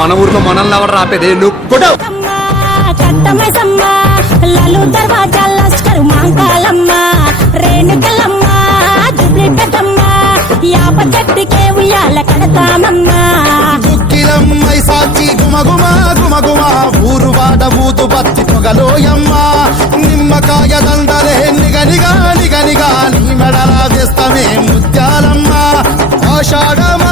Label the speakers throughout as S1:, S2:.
S1: మన ఊర్లో మనల్ని ఎవరు రాపేది? నువ్వు కొట్టావు
S2: సాచి గుమగుమ గుమగుమ ఊరు వాడ బత్తి పొగలోయమ్మ. నిమ్మకాయ దండలే నిగనిగా నిగనిగా నీ మెడల వేస్తమే ముత్యాలమ్మ. ఆషాఢ మసన ఇతారం రోజున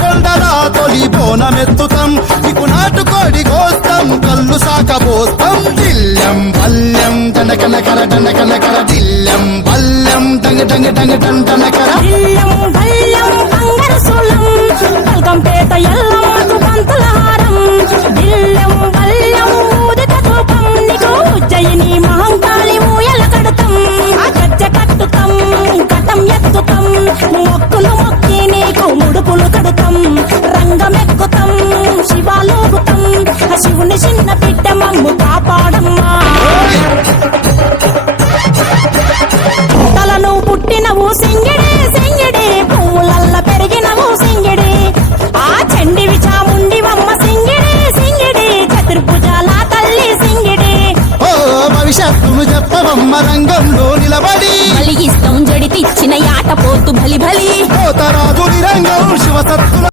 S2: కొండలా తొలి బోనమెత్తుతాం. నీకు నాటుకోడి కోస్తాం కళ్ళు సాకబోస్తాం దిల్లం పల్లెం దండకనకర దండకనకర దిల్లం పల్లెం టంగ టంగ డంగ డండనకర
S3: ఇల్లం చిన్న బిడ్డ మమ్ము కాపాడమ్మా. తలను పుట్టినవు సింగిడి సింగిడి పువ్వులల్ల పెరిగినవు సింగిడి. ఆ చండివి చాముండివమ్మ సింగిడి సింగిడి. చతుర్భుజాల తల్లి సింగిడి.
S2: ఓ భవిష్యత్తును చెప్పవమ్మ రంగంలో నిలబడి.
S3: బలిగిస్తాం జడితిచ్చిన యాట పోతు బలి బలి
S2: పోతరాజు రంగం శివసత్తుల